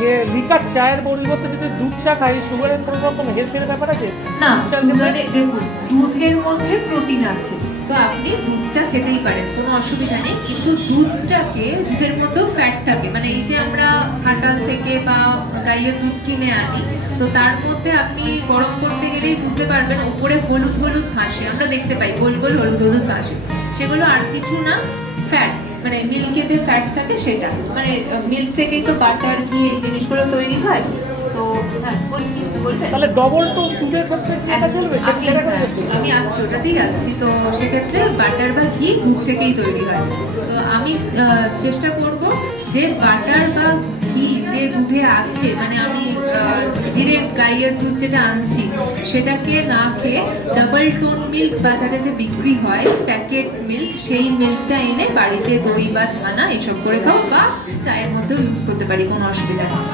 যে লিকার চায়ের পরিবর্তে যদি দুধ চা খাই সুগারের কোনো রকম হেলথের ব্যাপার আছে? না, সুগারে দেখুন দুধের মধ্যে প্রোটিন আছে, তো আপনি দুধ চা খেতেই পারেন, কোনো অসুবিধা নেই। কিন্তু দুধের মধ্যেও ফ্যাট থাকে, মানে এই যে আমরা খাটাল থেকে বা গাইয়ের দুধ কিনে আনি, তো তার মধ্যে আপনি গরম করতে গেলেই বুঝতে পারবেন উপরে হলুদ হলুদ ভাসে, আমরা দেখতে পাই গোল গোল হলুদ হলুদ ভাসে, সেগুলো আর কিছু না, ফ্যাট, মানে মিল্কে যে ফ্যাট থাকে সেটা, মানে মিল্ক থেকেই তো বাটার ঘি এই জিনিসগুলো তৈরি হয়। তো তাহলে ডবল তো দুধের ক্ষেত্রে চলবে? আমি আসছি, ওটাতেই আসছি। তো সেক্ষেত্রে বাটার বা ঘি দুধ থেকেই তৈরি হয়। তো আমি চেষ্টা করব যে বাটার বা ঘি যে দুধে আছে, মানে আমি ডিরেক্ট গাইয়ের দুধ যেটা আনছি সেটাকে না খেয়ে ডাবল টোন মিল্ক বাজারে যে বিক্রি হয় প্যাকেট মিল্ক, সেই মিল্কটা এনে বাড়িতে দই বা ছানা এসব করে খাও, বা চায়ের মধ্যেও ইউজ করতে পারি, কোনো অসুবিধা নেই।